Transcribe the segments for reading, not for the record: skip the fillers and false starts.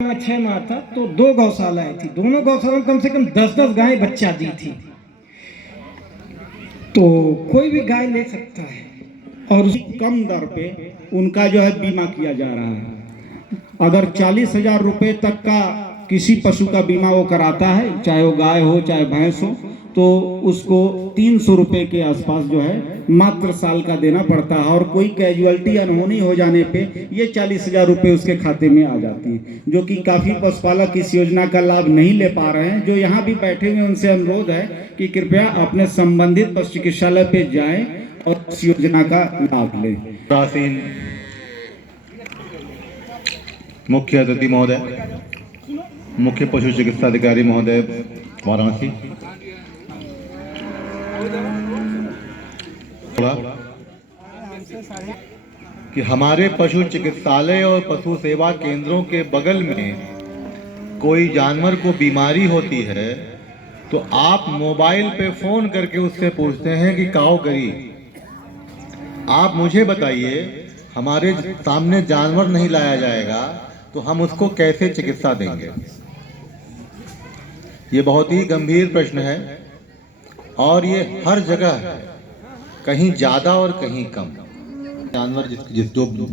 6 माह था तो 2 गौशालाएं थी। दोनों गौशाला में कम से कम 10-10 गाय बच्चा दी थी। तो कोई भी गाय ले सकता है और कम दर पे उनका जो है बीमा किया जा रहा है। अगर 40,000 रुपये तक का किसी पशु का बीमा वो कराता है, चाहे वो गाय हो चाहे भैंस हो, तो उसको 300 रुपये के आसपास जो है मात्र साल का देना पड़ता है। और कोई कैजुअलिटी अनहोनी हो जाने पे ये 40,000 रुपये उसके खाते में आ जाती है, जो कि काफ़ी पशुपालक इस योजना का लाभ नहीं ले पा रहे हैं। जो यहाँ भी बैठे हुए उनसे अनुरोध है कि कृपया अपने संबंधित पशु चिकित्सालय पे जाएं और इस योजना का लाभ लें। प्राचीन मुख्य अतिथि महोदय, मुख्य पशु चिकित्सा अधिकारी महोदय वाराणसी, कि हमारे पशु चिकित्सालय और पशु सेवा केंद्रों के बगल में कोई जानवर को बीमारी होती है तो आप मोबाइल पे फोन करके उससे पूछते हैं कि काओ करी, आप मुझे बताइए, हमारे सामने जानवर नहीं लाया जाएगा तो हम उसको कैसे चिकित्सा देंगे। ये बहुत ही गंभीर प्रश्न है और ये हर जगह है, कहीं ज़्यादा और कहीं कम। जानवर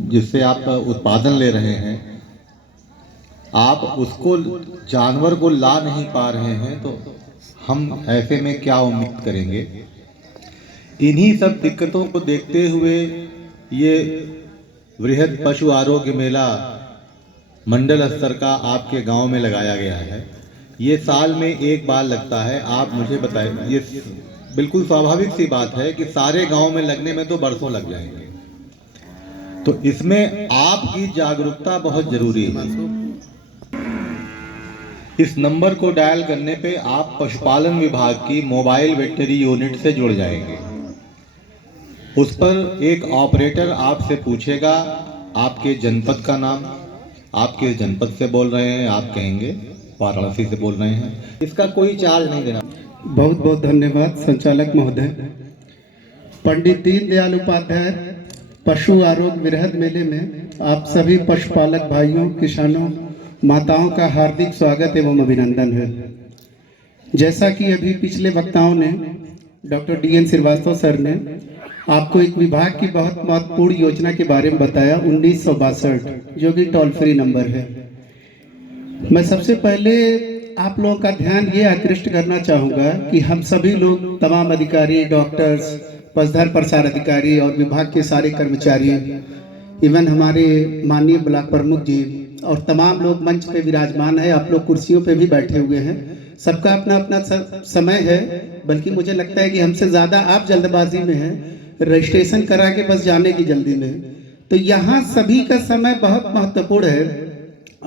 जिससे आप उत्पादन ले रहे हैं, आप उसको जानवर को ला नहीं पा रहे हैं तो हम ऐसे में क्या उम्मीद करेंगे। इन्हीं सब दिक्कतों को देखते हुए ये वृहद पशु आरोग्य मेला मंडल स्तर का आपके गांव में लगाया गया है। ये साल में एक बार लगता है। आप मुझे बताएं, ये बिल्कुल स्वाभाविक सी बात है कि सारे गांव में लगने में तो बरसों लग जाएंगे, तो इसमें आपकी जागरूकता बहुत जरूरी है। इस नंबर को डायल करने पे आप पशुपालन विभाग की मोबाइल वेटनरी यूनिट से जुड़ जाएंगे। उस पर एक ऑपरेटर आपसे पूछेगा आपके जनपद का नाम, आप किस जनपद से बोल रहे हैं, आप कहेंगे वाराणसी से बोल रहे हैं। इसका कोई चार्ज नहीं देना। बहुत बहुत धन्यवाद संचालक महोदय। पंडित दीनदयाल उपाध्याय पशु आरोग्य वृहद मेले में आप सभी पशुपालक भाइयों, किसानों, माताओं का हार्दिक स्वागत एवं अभिनंदन है। जैसा कि अभी पिछले वक्ताओं ने, डॉक्टर DN श्रीवास्तव सर ने आपको एक विभाग की बहुत महत्वपूर्ण योजना के बारे में बताया, 1962, जो कि टोल फ्री नंबर है। मैं सबसे पहले आप लोगों का ध्यान ये आकृष्ट करना चाहूँगा कि हम सभी लोग, तमाम अधिकारी, डॉक्टर्स, पशुधन प्रसार अधिकारी और विभाग के सारे कर्मचारी, इवन हमारे माननीय ब्लॉक प्रमुख जी और तमाम लोग मंच पे विराजमान है, आप लोग कुर्सियों पे भी बैठे हुए हैं। सबका अपना अपना समय है, बल्कि मुझे लगता है कि हमसे ज़्यादा आप जल्दबाजी में हैं, रजिस्ट्रेशन करा के बस जाने की जल्दी में। तो यहाँ सभी का समय बहुत महत्वपूर्ण है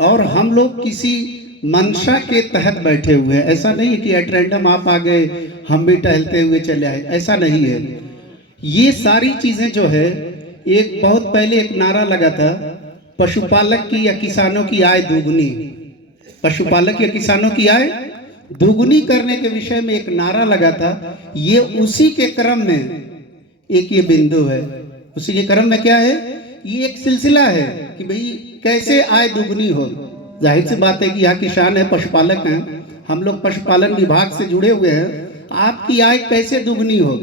और हम लोग किसी मंशा के तहत बैठे हुए हैं। ऐसा नहीं है कि एट रैंडम आप आ गए, हम भी टहलते हुए चले आए, ऐसा नहीं है। ये सारी चीज़ें जो है, एक बहुत पहले एक नारा लगा था, पशुपालक की या किसानों की आय दुगुनी, पशुपालक या किसानों की आय दुगुनी करने के विषय में एक नारा लगा था। ये उसी के क्रम में एक ये बिंदु है। उसी के क्रम में क्या है, ये एक सिलसिला है कि भाई कैसे आय दुगुनी हो। जाहिर सी बात है कि यहाँ किसान है, पशुपालक हैं, हम लोग पशुपालन विभाग से जुड़े हुए हैं। आपकी आय कैसे दुगुनी हो।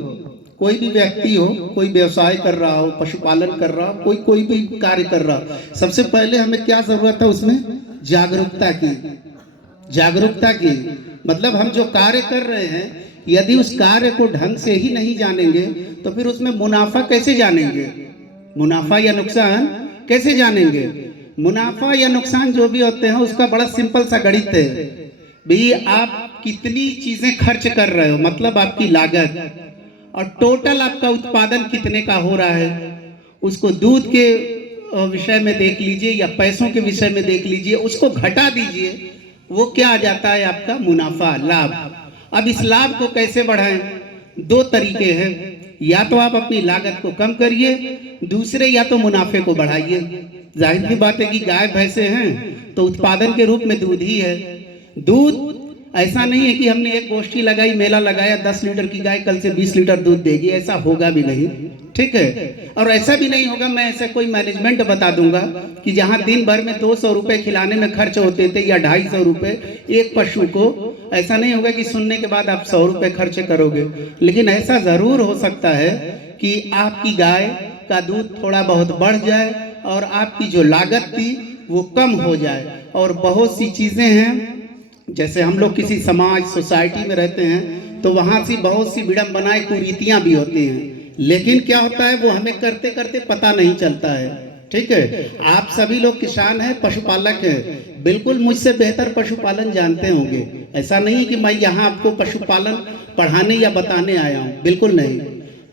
कोई भी व्यक्ति हो, कोई व्यवसाय कर रहा हो, पशुपालन कर रहा हो, कोई भी कार्य कर रहा हो, सबसे पहले हमें क्या जरूरत है, उसमें जागरूकता की। जागरूकता की मतलब हम जो कार्य कर रहे हैं, यदि उस कार्य को ढंग से ही नहीं जानेंगे तो फिर उसमें मुनाफा कैसे जानेंगे, मुनाफा या नुकसान कैसे जानेंगे। मुनाफा या नुकसान जो भी होते हैं उसका बड़ा सिंपल सा गणित है भाई, आप कितनी चीजें खर्च कर रहे हो, मतलब आपकी लागत, और टोटल आपका उत्पादन कितने का हो रहा है। उसको दूध के विषय में देख लीजिए या पैसों के विषय में देख लीजिए, उसको घटा दीजिए, वो क्या आ जाता है आपका मुनाफा, लाभ। अब इस लाभ को कैसे बढ़ाएं, 2 तरीके हैं, या तो आप अपनी लागत को कम करिए, दूसरे या तो मुनाफे को बढ़ाइए। जाहिर सी बात है कि गाय भैंसे हैं तो उत्पादन के रूप में दूध ही है। दूध ऐसा नहीं है कि हमने एक गोष्ठी लगाई, मेला लगाया, 10 लीटर की गाय कल से 20 लीटर दूध देगी, ऐसा होगा भी नहीं। ठीक है। और ऐसा भी नहीं होगा, मैं ऐसा कोई मैनेजमेंट बता दूंगा कि जहां दिन भर में 200 रुपए खिलाने में खर्च होते थे या 250 रुपए एक पशु को, ऐसा नहीं होगा कि सुनने के बाद आप 100 रुपए खर्च करोगे। लेकिन ऐसा जरूर हो सकता है कि आपकी गाय का दूध थोड़ा बहुत बढ़ जाए और आपकी जो लागत थी वो कम हो जाए। और बहुत सी चीजें हैं, जैसे हम लोग किसी समाज सोसाइटी में रहते हैं तो वहां से बहुत सी विडंबनाएं कुरीतियां भी होती हैं, लेकिन क्या होता है वो हमें करते करते पता नहीं चलता है। ठीक है, आप सभी लोग किसान हैं, पशुपालक हैं, बिल्कुल मुझसे बेहतर पशुपालन जानते होंगे। ऐसा नहीं कि मैं यहाँ आपको पशुपालन पढ़ाने या बताने आया हूँ, बिल्कुल नहीं।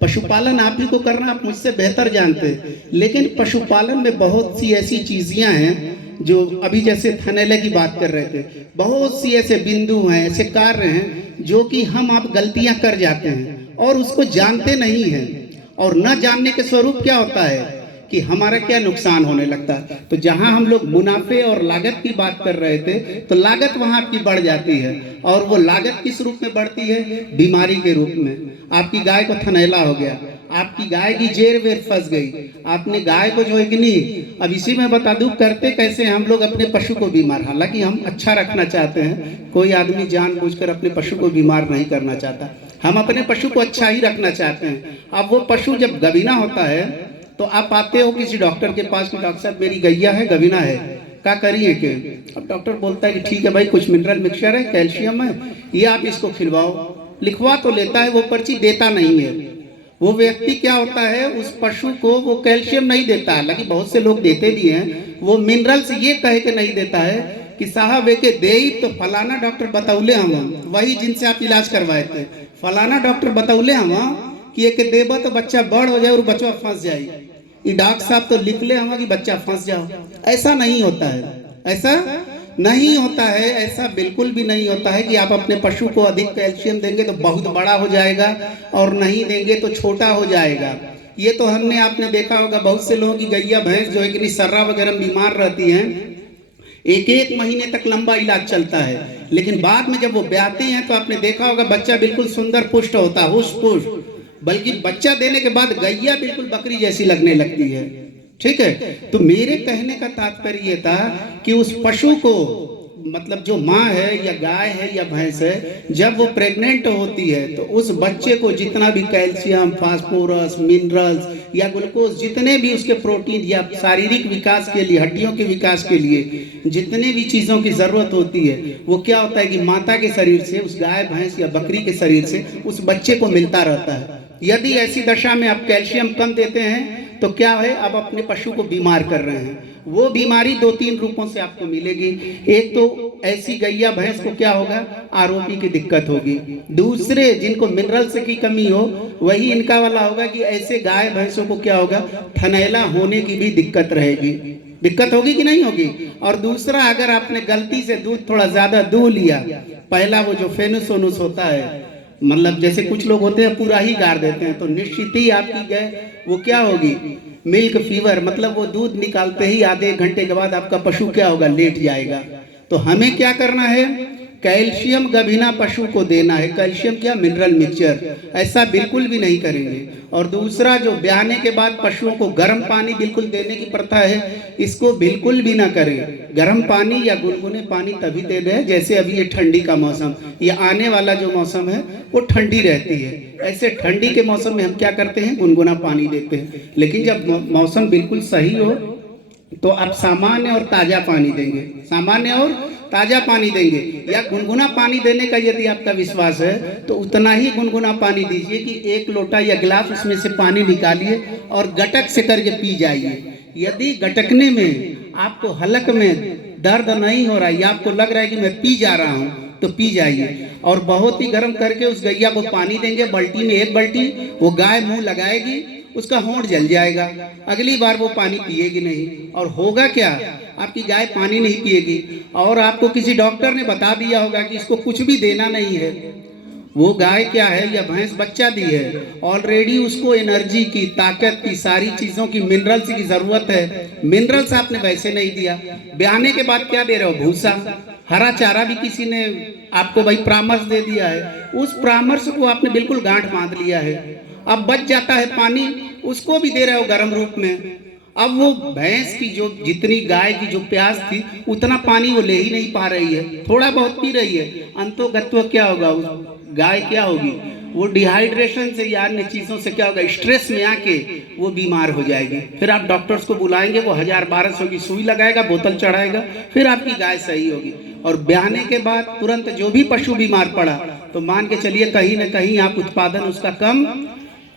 पशुपालन आप ही को करना, आप मुझसे बेहतर जानते हैं। लेकिन पशुपालन में बहुत सी ऐसी चीजियां हैं जो अभी जैसे थनैले की बात कर रहे थे, बहुत सी ऐसे बिंदु हैं, ऐसे कार्य हैं जो कि हम आप गलतियां कर जाते हैं और उसको जानते नहीं हैं। और न जानने के स्वरूप क्या होता है कि हमारा क्या नुकसान होने लगता है। तो जहां हम लोग मुनाफे और लागत की बात कर रहे थे तो लागत वहां आपकी बढ़ जाती है। और वो लागत किस रूप में बढ़ती है? बीमारी के रूप में। आपकी गाय को थनैला हो गया, आपकी गाय की जेर वेर फंस गई, आपने गाय को जो है कि नहीं, अब इसी में बता दूं करते कैसे हम लोग अपने पशु को बीमार, हालांकि हम अच्छा रखना चाहते हैं, कोई आदमी जानबूझकर अपने पशु को बीमार नहीं करना चाहता, हम अपने पशु को अच्छा ही रखना चाहते हैं। अब वो पशु जब गबीना होता है तो आप आते हो किसी डॉक्टर के पास कि डॉक्टर साहब मेरी गैया है, गबीना है, क्या करिए के? अब डॉक्टर बोलता है कि ठीक है भाई, कुछ मिनरल मिक्सचर है, कैल्शियम है, ये आप इसको खिलवाओ। लिखवा तो लेता है, वो पर्ची देता नहीं है। वो व्यक्ति क्या होता है, उस पशु को वो कैल्शियम नहीं देता, हालांकि बहुत से लोग देते भी हैं, वो मिनरल्स ये कह के नहीं देता है कि साहब एक दे तो फलाना डॉक्टर बतौले हम, वही जिनसे आप इलाज करवाए थे, फलाना डॉक्टर बतौले हम कि एक देबा तो बच्चा बड़ हो जाए और बच्चा फंस जाए, ये डॉक्टर साहब तो लिख ले हम कि बच्चा फंस जाओ। ऐसा नहीं होता है, ऐसा नहीं होता है, ऐसा बिल्कुल भी नहीं होता है कि आप अपने पशु को अधिक कैल्शियम देंगे तो बहुत बड़ा हो जाएगा और नहीं देंगे तो छोटा हो जाएगा। ये तो हमने आपने देखा होगा, बहुत से लोगों की गैया भैंस जो है कि सर्रा वगैरह बीमार रहती हैं, एक एक महीने तक लंबा इलाज चलता है, लेकिन बाद में जब वो ब्याती हैं तो आपने देखा होगा बच्चा बिल्कुल सुंदर पुष्ट होता है, हुष्ट पुष्ट, बल्कि बच्चा देने के बाद गैया बिल्कुल बकरी जैसी लगने लगती है। ठीक है, तो मेरे कहने का तात्पर्य ये था कि उस पशु को, मतलब जो माँ है या गाय है या भैंस है, जब वो प्रेग्नेंट होती है तो उस बच्चे को जितना भी कैल्शियम, फास्फोरस, मिनरल्स या ग्लूकोज, जितने भी उसके प्रोटीन या शारीरिक विकास के लिए, हड्डियों के विकास के लिए जितने भी चीज़ों की ज़रूरत होती है, वो क्या होता है कि माता के शरीर से, उस गाय भैंस या बकरी के शरीर से उस बच्चे को मिलता रहता है। यदि ऐसी दशा में आप कैल्शियम कम देते हैं तो क्या है, आप अपने पशु को बीमार कर रहे हैं। वो बीमारी 2-3 रूपों से आपको मिलेगी। एक तो ऐसी गैया भैंस को क्या होगा, आरोपी की दिक्कत होगी। दूसरे जिनको मिनरल्स की कमी हो, वही इनका वाला होगा कि ऐसे गाय भैंसों को क्या होगा, थनैला होने की भी दिक्कत रहेगी। दिक्कत होगी कि नहीं होगी? और दूसरा, अगर आपने गलती से दूध थोड़ा ज्यादा दूह लिया, पहला वो जो फेनुसोनुस होता है, मतलब जैसे कुछ लोग होते हैं पूरा ही गार देते हैं, तो निश्चित ही आपकी गाय वो क्या होगी, मिल्क फीवर, मतलब वो दूध निकालते ही आधे एक घंटे के बाद आपका पशु क्या होगा, लेट जाएगा। तो हमें क्या करना है, कैल्शियम गभीना पशु को देना है। कैल्शियम क्या, मिनरल मिक्सचर, ऐसा बिल्कुल भी नहीं करेंगे। और दूसरा, जो ब्याने के बाद पशुओं को गर्म पानी बिल्कुल देने की प्रथा है, इसको बिल्कुल भी ना करें। गर्म पानी या गुनगुने पानी तभी दे दें जैसे अभी ये ठंडी का मौसम, ये आने वाला जो मौसम है वो ठंडी रहती है। ऐसे ठंडी के मौसम में हम क्या करते हैं, गुनगुना पानी देते हैं। लेकिन जब मौसम बिल्कुल सही हो तो आप सामान्य और ताज़ा पानी देंगे, सामान्य और ताज़ा पानी देंगे। या गुनगुना पानी देने का यदि आपका विश्वास है तो उतना ही गुनगुना पानी दीजिए कि 1 लोटा या गिलास उसमें से पानी निकालिए और गटक से करके पी जाइए। यदि गटकने में आपको हलक में दर्द नहीं हो रहा है या आपको लग रहा है कि मैं पी जा रहा हूँ, तो पी जाइए। और बहुत ही गर्म करके उस गैया को पानी देंगे, बाल्टी में 1 बाल्टी, वो गाय मुंह लगाएगी, उसका होंठ जल जाएगा, अगली बार वो पानी पिएगी नहीं। और होगा क्या, आपकी गाय पानी नहीं पिएगी। और आपको किसी डॉक्टर ने बता दिया होगा कि इसको कुछ भी देना नहीं है। वो गाय क्या है या भैंस बच्चा दी है, ऑलरेडी उसको एनर्जी की, ताकत की, सारी चीज़ों की, मिनरल्स की ज़रूरत है। मिनरल्स आपने वैसे नहीं दिया। ब्याने के बाद क्या दे रहे हो, भूसा, हरा चारा भी किसी ने आपको भाई परामर्श दे दिया है, उस परामर्श को आपने बिल्कुल गांठ बांध लिया है। अब बच जाता है पानी, उसको भी दे रहे हो गर्म रूप में। अब वो भैंस की जो जितनी गाय की जो प्यास थी उतना पानी वो ले ही नहीं पा रही है, थोड़ा बहुत पी रही है। अंतोगत्व क्या होगा, उस गाय क्या होगी, वो डिहाइड्रेशन से या अन्य चीज़ों से क्या होगा, स्ट्रेस में आके वो बीमार हो जाएगी। फिर आप डॉक्टर्स को बुलाएंगे, वो 1000-1200 की सुई लगाएगा, बोतल चढ़ाएगा, फिर आपकी गाय सही होगी। और ब्याहने के बाद तुरंत जो भी पशु बीमार पड़ा तो मान के चलिए कहीं ना कहीं आप उत्पादन उसका कम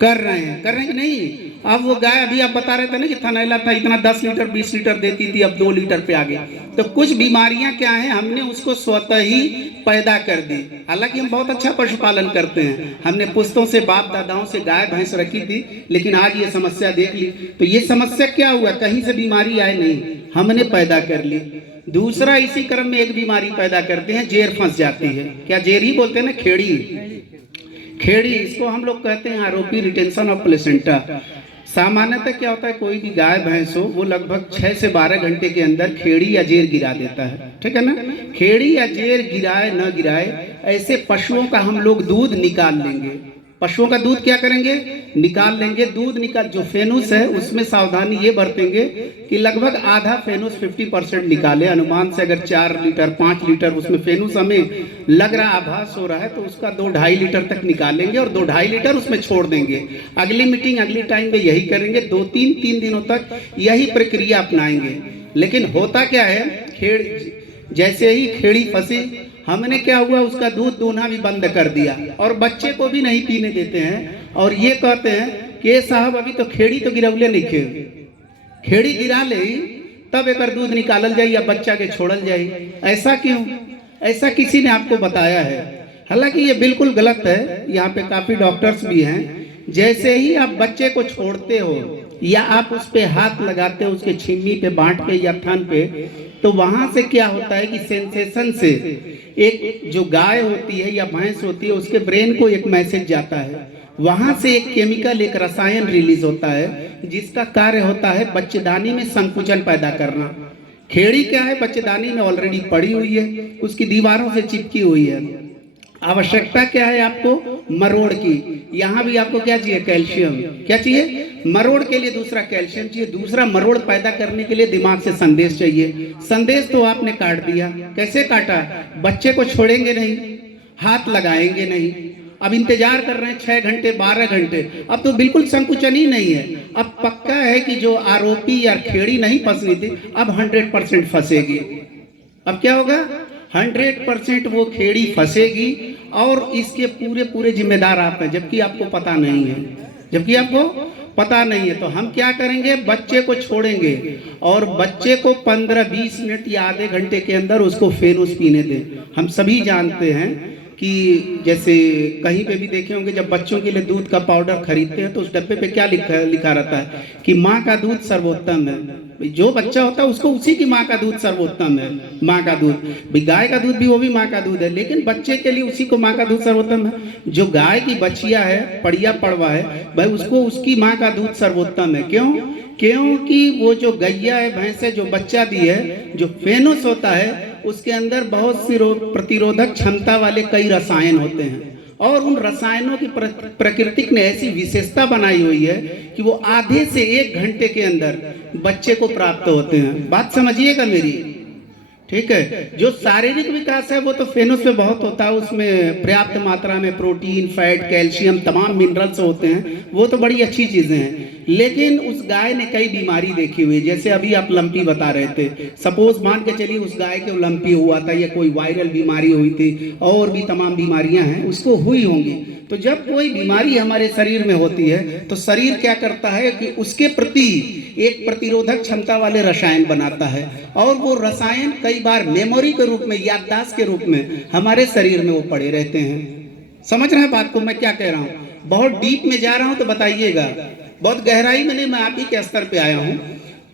कर रहे हैं कि नहीं। अब वो गाय अभी आप बता रहे थे ना कि थनैला था, इतना 10 लीटर 20 लीटर देती थी, अब 2 लीटर पे आ गई। तो कुछ बीमारियां क्या हैं, हमने उसको स्वतः ही पैदा कर दी। हालांकि हम बहुत अच्छा पशुपालन करते हैं, हमने पुश्तों से बाप दादाओं से गाय भैंस रखी थी, लेकिन आज ये समस्या देख ली। तो ये समस्या क्या हुआ, कहीं से बीमारी आए नहीं, हमने पैदा कर ली। दूसरा, इसी क्रम में एक बीमारी पैदा करते हैं, जेर फंस जाती है। क्या जेर ही बोलते हैं ना, खेड़ी, इसको हम लोग कहते हैं आरोपी रिटेंशन ऑफ प्लेसेंटा। सामान्यतः क्या होता है, कोई भी गाय भैंस हो वो लगभग 6 से 12 घंटे के अंदर खेड़ी या जेर गिरा देता है, ठीक है ना। खेड़ी या जेर गिराए न गिराए, ऐसे पशुओं का हम लोग दूध निकाल लेंगे। पशुओं का दूध क्या करेंगे, निकाल लेंगे। दूध निकाल, जो फेनूस है उसमें सावधानी ये बरतेंगे कि लगभग आधा फेनूस 50% निकाले। अनुमान से अगर 4 लीटर 5 लीटर उसमें फेनूस हमें लग रहा, आभास हो रहा है, तो उसका 2-2.5 लीटर तक निकालेंगे और 2-2.5 लीटर उसमें छोड़ देंगे। अगली मीटिंग अगली टाइम में यही करेंगे, 2-3 दिनों तक यही प्रक्रिया अपनाएंगे। लेकिन होता क्या है, जैसे ही खेड़ी फंसी, हमने क्या हुआ, उसका दूध दूहना भी बंद कर दिया और बच्चे को भी नहीं पीने देते हैं। और ये कहते हैं कि साहब अभी तो खेड़ी तो गिरौले नहीं खे, खेड़ी गिरा ले तब एक दूध निकालल जाए या बच्चा के छोड़ल जाए। ऐसा क्यों, ऐसा किसी ने आपको बताया है? हालांकि ये बिल्कुल गलत है। यहाँ पे काफी डॉक्टर्स भी हैं। जैसे ही आप बच्चे को छोड़ते हो या आप उस पे हाथ लगाते हो, उसके छिम्मी पे, बांट पे या थन पे, तो वहां से क्या होता है कि सेंसेशन से एक जो गाय होती है या भैंस होती है उसके ब्रेन को एक मैसेज जाता है। वहां से एक केमिकल, एक रसायन रिलीज होता है जिसका कार्य होता है बच्चेदानी में संकुचन पैदा करना। खेड़ी क्या है, बच्चेदानी में ऑलरेडी पड़ी हुई है, उसकी दीवारों से चिपकी हुई है। आवश्यकता क्या है आपको, मरोड़ की। यहाँ भी आपको क्या चाहिए, कैल्शियम। क्या चाहिए, मरोड़ के लिए दूसरा कैल्शियम चाहिए, दूसरा मरोड़ पैदा करने के लिए दिमाग से संदेश चाहिए। संदेश तो आपने काट दिया। कैसे काटा, बच्चे को छोड़ेंगे नहीं, हाथ लगाएंगे नहीं, अब इंतजार कर रहे हैं 6 घंटे 12 घंटे, अब तो बिल्कुल संकुचन ही नहीं है। अब पक्का है कि जो आरोपी या खेड़ी नहीं फंसनी थी, अब 100% फंसेगी। अब क्या होगा, 100% वो खेड़ी फंसेगी और इसके पूरे जिम्मेदार आप हैं, जबकि आपको पता नहीं है, जबकि आपको पता नहीं है। तो हम क्या करेंगे, बच्चे को छोड़ेंगे और बच्चे को 15-20 मिनट या आधे घंटे के अंदर उसको फेनूस पीने दें। हम सभी जानते हैं कि जैसे कहीं पे भी देखे होंगे, जब बच्चों के लिए दूध का पाउडर खरीदते हैं तो उस डब्बे पे क्या लिखा रहता है कि माँ का दूध सर्वोत्तम है। जो बच्चा होता है उसको उसी की माँ का दूध सर्वोत्तम है। माँ का दूध, भाई गाय का दूध भी वो भी माँ का दूध है, लेकिन बच्चे के लिए उसी को माँ का दूध सर्वोत्तम है। जो गाय की बछिया है, पड़िया पड़वा है, भाई उसको उसकी माँ का दूध सर्वोत्तम है। क्यों, क्योंकि वो जो गैया है, भैंस है, जो बच्चा दी है, जो फेनूस होता है उसके अंदर बहुत सी रोग प्रतिरोधक क्षमता वाले कई रसायन होते हैं और उन रसायनों की प्रकृति ने ऐसी विशेषता बनाई हुई है कि वो आधे से 1 घंटे के अंदर बच्चे को प्राप्त होते हैं। बात समझिएगा मेरी, ठीक है। जो शारीरिक विकास है वो तो फेनूस में बहुत होता है, उसमें पर्याप्त मात्रा में प्रोटीन, फैट, कैल्शियम, तमाम मिनरल्स होते हैं, वो तो बड़ी अच्छी चीजें हैं। लेकिन उस गाय ने कई बीमारी देखी हुई, जैसे अभी आप लंपी बता रहे थे, सपोज मान के चलिए उस गाय को लंपी हुआ था या कोई वायरल बीमारी हुई थी, और भी तमाम बीमारियां हैं उसको हुई होंगी। तो जब कोई बीमारी हमारे शरीर में होती है तो शरीर क्या करता है कि उसके प्रति एक प्रतिरोधक क्षमता वाले रसायन बनाता है, और वो रसायन कई बार मेमोरी के रूप में, याददाश्त के रूप में हमारे शरीर में वो पड़े रहते हैं। समझ रहे हैं बात को मैं क्या कह रहा हूँ? बहुत डीप में जा रहा हूँ तो बताइएगा, बहुत गहराई में नहीं, मैं आप ही के स्तर पे आया हूँ।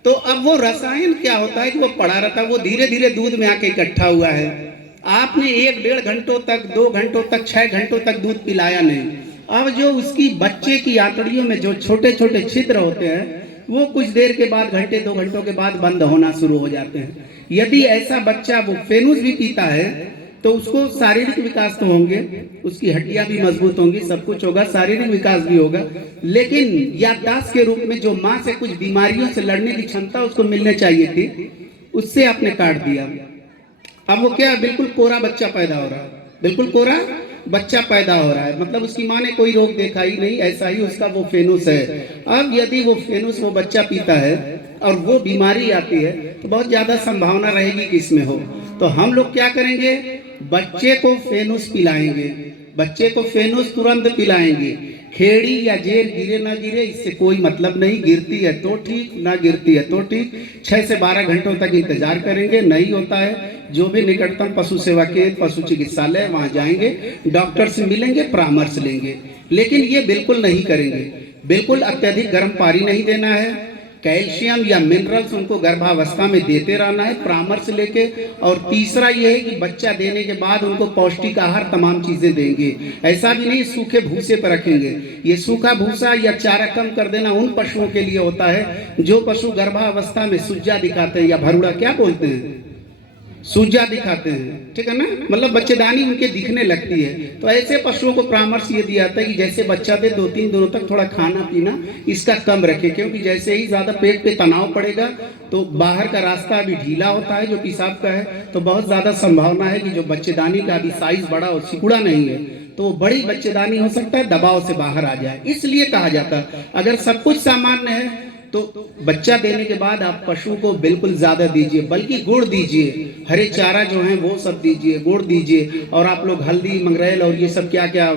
तो अब वो रसायन क्या होता है कि वो पड़ा रहता है, वो धीरे धीरे दूध में आके इकट्ठा हुआ है। आपने 1-1.5 घंटों तक, 2 घंटों तक, 6 घंटों तक दूध पिलाया नहीं। अब जो उसकी बच्चे की आंतड़ियों में जो छोटे छोटे छिद्र होते हैं वो कुछ देर के बाद, घंटे 2 घंटों के बाद बंद होना शुरू हो जाते हैं। यदि ऐसा बच्चा वो फेनूस भी पीता है तो उसको शारीरिक विकास तो होंगे, उसकी हड्डियां भी मजबूत होंगी, सब कुछ होगा, शारीरिक विकास भी होगा, लेकिन याददाश्त के रूप में जो माँ से कुछ बीमारियों से लड़ने की क्षमता उसको मिलने चाहिए थी, उससे आपने काट दिया। अब वो क्या, बिल्कुल कोरा बच्चा पैदा हो रहा है, बिल्कुल कोरा बच्चा पैदा हो रहा है, मतलब उसकी माँ ने कोई रोग देखा ही नहीं, ऐसा ही उसका वो फेनुस है। अब यदि वो फेनुस वो बच्चा पीता है और वो बीमारी आती है तो बहुत ज़्यादा संभावना रहेगी कि इसमें हो। तो हम लोग क्या करेंगे, बच्चे को फेनुस पिलाएंगे, बच्चे को फेनुस तुरंत पिलाएंगे। खेड़ी या जेर गिरे ना गिरे इससे कोई मतलब नहीं, गिरती है तो ठीक, ना गिरती है तो ठीक, 6 से 12 घंटों तक इंतजार करेंगे, नहीं होता है जो भी निकटतम पशु सेवा केंद्र, पशु चिकित्सालय, वहाँ जाएंगे, डॉक्टर से मिलेंगे, परामर्श लेंगे। लेकिन ये बिल्कुल नहीं करेंगे, बिल्कुल अत्यधिक गर्म पानी नहीं देना है, कैल्शियम या मिनरल्स उनको गर्भावस्था में देते रहना है परामर्श लेके। और तीसरा ये है कि बच्चा देने के बाद उनको पौष्टिक आहार तमाम चीजें देंगे, ऐसा भी नहीं सूखे भूसे पर रखेंगे। ये सूखा भूसा या चारा कम कर देना उन पशुओं के लिए होता है जो पशु गर्भावस्था में सुज्जा दिखाते हैं, या भरूड़ा क्या बोलते हैं, सूजा दिखाते हैं, ठीक है ना, मतलब बच्चेदानी उनके दिखने लगती है। तो ऐसे पशुओं को परामर्श ये दिया जाता है कि जैसे बच्चा दे 2-3 दिनों तक थोड़ा खाना पीना इसका कम रखे, क्योंकि जैसे ही ज्यादा पेट पे तनाव पड़ेगा तो बाहर का रास्ता अभी ढीला होता है जो पेशाब का है, तो बहुत ज्यादा संभावना है कि जो बच्चेदानी का अभी साइज बड़ा और सिकुड़ा नहीं है तो वो बड़ी बच्चेदानी हो सकता है, दबाव से बाहर आ जाए। इसलिए कहा जाता है अगर सब कुछ सामान्य है तो बच्चा देने के बाद आप पशु को बिल्कुल ज्यादा दीजिए, बल्कि गुड़ दीजिए, हरे चारा जो है वो सब दीजिए, गुड़ दीजिए, और आप लोग हल्दी मंगरेल और ये सब क्या क्या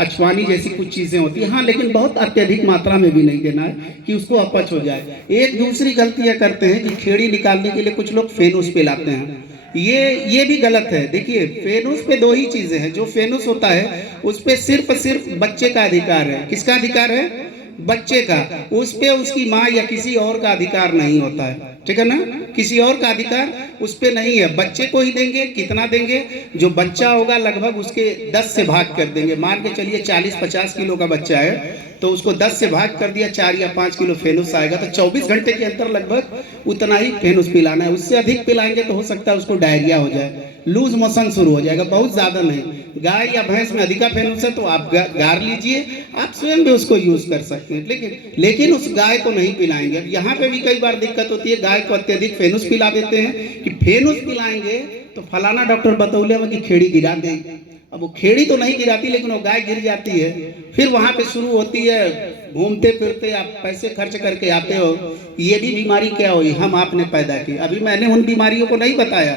अचवानी जैसी कुछ चीजें होती है, हाँ, लेकिन बहुत अत्यधिक मात्रा में भी नहीं देना है कि उसको अपच हो जाए। एक दूसरी गलतियां करते हैं कि खेड़ी निकालने के लिए कुछ लोग फेनुस पिलाते हैं, ये भी गलत है। देखिए फेनुस पे 2 ही चीजें हैं, जो फेनुस होता है उस पे सिर्फ बच्चे का अधिकार है। किसका अधिकार है? बच्चे का। उस पे उसकी माँ या किसी और का अधिकार नहीं होता है, ठीक है ना, किसी और का अधिकार उस पे नहीं है। बच्चे को ही देंगे, कितना देंगे, जो बच्चा होगा लगभग उसके 10 से भाग कर देंगे। मान के चलिए 40-50 किलो का बच्चा है तो उसको 10 से भाग कर दिया, 4 या 5 किलो फेनुस आएगा, तो 24 घंटे के अंदर लगभग उतना ही फेनुस पिलाना है। उससे अधिक पिलाएंगे तो हो सकता है उसको डायरिया हो जाए, लूज मोशन शुरू हो जाएगा, बहुत ज्यादा नहीं। गाय या भैंस में अधिका फेनुस है तो आप गार लीजिए, आप स्वयं भी उसको यूज कर सकते हैं, लेकिन उस गाय को नहीं पिलाएंगे। अब यहाँ पे भी कई बार दिक्कत होती है, गाय को अत्यधिक फेनुस पिला देते हैं कि फेनुस पिलाएंगे तो फलाना डॉक्टर बतौले में कि खेड़ी गिरा देंगे। अब वो खेड़ी तो नहीं गिराती लेकिन वो गाय गिर जाती है, फिर वहां पे शुरू होती है, घूमते फिरते आप पैसे खर्च करके आते हो, ये भी बीमारी क्या हुई, हम आपने पैदा की। अभी मैंने उन बीमारियों को नहीं बताया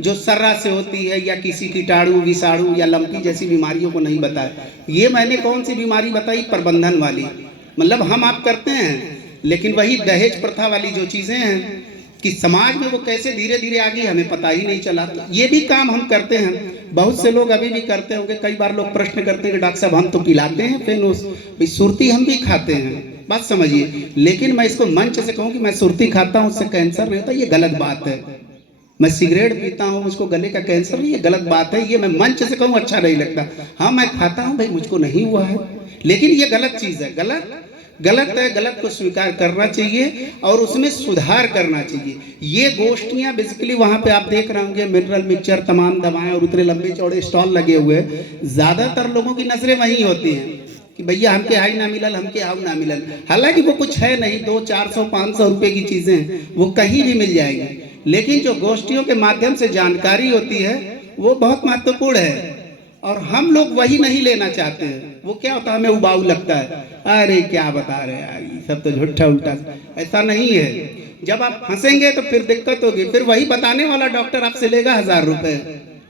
जो सर्रा से होती है या किसी कीटाणु विषाणु या लंपी जैसी बीमारियों को नहीं बताया। ये मैंने कौन सी बीमारी बताई? प्रबंधन वाली, मतलब हम आप करते हैं, लेकिन वही दहेज प्रथा वाली जो चीजें हैं कि समाज में वो कैसे धीरे धीरे आ गई हमें पता ही नहीं चला। तो ये भी काम हम करते हैं, बहुत से लोग अभी भी करते होंगे। कई बार लोग प्रश्न करते हैं कि डॉक्टर साहब हम तो पिलाते हैं फेनुस, भाई सुरती हम भी खाते हैं, बात समझिए। लेकिन मैं इसको मंच से कहूँ कि मैं सुरती खाता हूँ उससे कैंसर नहीं होता, ये गलत बात है। मैं सिगरेट पीता हूँ मुझको गले का कैंसर नहीं, ये गलत बात है। ये मैं मंच से कहूँ अच्छा नहीं लगता। हाँ मैं खाता हूँ भाई, मुझको नहीं हुआ है, लेकिन ये गलत चीज है, गलत है। गलत को स्वीकार करना चाहिए और उसमें सुधार करना चाहिए। ये गोष्ठियां बेसिकली वहां पे आप देख रहे होंगे, मिनरल मिक्सचर, तमाम दवाएं और उतने लंबे चौड़े स्टॉल लगे हुए हैं। ज्यादातर लोगों की नजरें वही होती हैं कि भैया हमके हाई ना मिलल, हमके हाउ ना मिलल। हालांकि वो कुछ है नहीं, 200-400-500 रुपए की चीजें वो कहीं भी मिल जाएंगी, लेकिन जो गोष्ठियों के माध्यम से जानकारी होती है वो बहुत महत्वपूर्ण है और हम लोग वही नहीं लेना चाहते हैं। वो क्या होता है, हमें उबाऊ लगता है, अरे क्या बता रहे यार, ये सब तो झूठा उल्टा। ऐसा नहीं है, जब आप हंसेंगे तो फिर दिक्कत होगी, फिर वही बताने वाला डॉक्टर आपसे लेगा 1000 रुपए,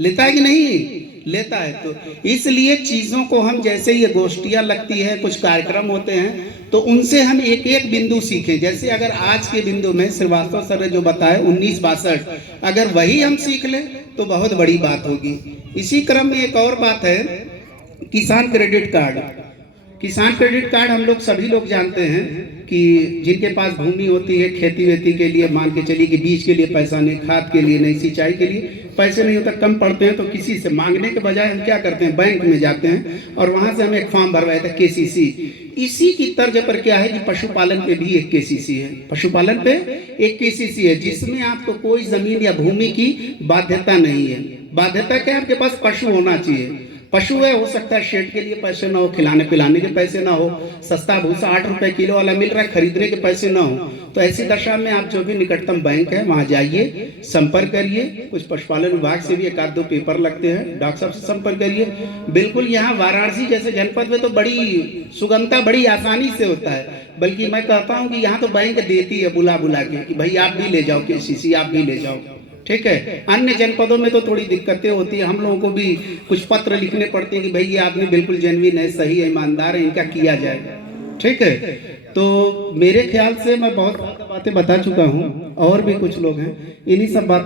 लेता है कि नहीं लेता है। तो इसलिए चीजों को हम, जैसे ये गोष्ठियां लगती है, कुछ कार्यक्रम होते हैं, तो उनसे हम एक एक बिंदु सीखें। जैसे अगर आज के बिंदु में श्रीवास्तव सर ने जो बताया 1962, अगर वही हम सीख लें तो बहुत बड़ी बात होगी। इसी क्रम में एक और बात है, किसान क्रेडिट कार्ड। किसान क्रेडिट कार्ड हम लोग सभी लोग जानते हैं कि जिनके पास भूमि होती है खेती वेती के लिए, मान के चलिए कि बीज के लिए पैसा नहीं, खाद के लिए नहीं, सिंचाई के लिए पैसे नहीं होता, कम पड़ते हैं, तो किसी से मांगने के बजाय हम क्या करते हैं, बैंक में जाते हैं और वहां से हमें एक फॉर्म भरवाया था KCC। इसी की तर्ज पर क्या है कि पशुपालन पे भी एक KCC है, पशुपालन पे एक KCC है, जिसमें आपको कोई जमीन या भूमि की बाध्यता नहीं है। बाध्यता क्या है, आपके पास पशु होना चाहिए। पशु है, हो सकता है शेड के लिए पैसे ना हो, खिलाने पिलाने के पैसे ना हो, सस्ता भूसा 8 रुपए किलो वाला मिल रहा है, खरीदने के पैसे ना हो, तो ऐसी दशा में आप जो भी निकटतम बैंक है वहां जाइए, संपर्क करिए। कुछ पशुपालन विभाग से भी 1-2 पेपर लगते हैं, डॉक्टर साहब से संपर्क करिए। बिल्कुल यहाँ वाराणसी जैसे जनपद में तो बड़ी सुगमता, बड़ी आसानी से होता है। बल्कि मैं कहता हूँ कि यहाँ तो बैंक देती है बुला बुला के कि भाई आप भी ले जाओ, KCC आप भी ले जाओ, ठीक है। अन्य जनपदों में तो थोड़ी दिक्कतें होती है, हम लोगों को भी कुछ पत्र लिखने पड़ते हैं कि भाई ये आदमी बिल्कुल जेन्युइन है, सही है, ईमानदार है, इनका किया जाएगा, ठीक है। तो मेरे ख्याल से मैं बहुत बातें बता चुका हूँ, और भी कुछ लोग हैं, इन्हीं सब बातों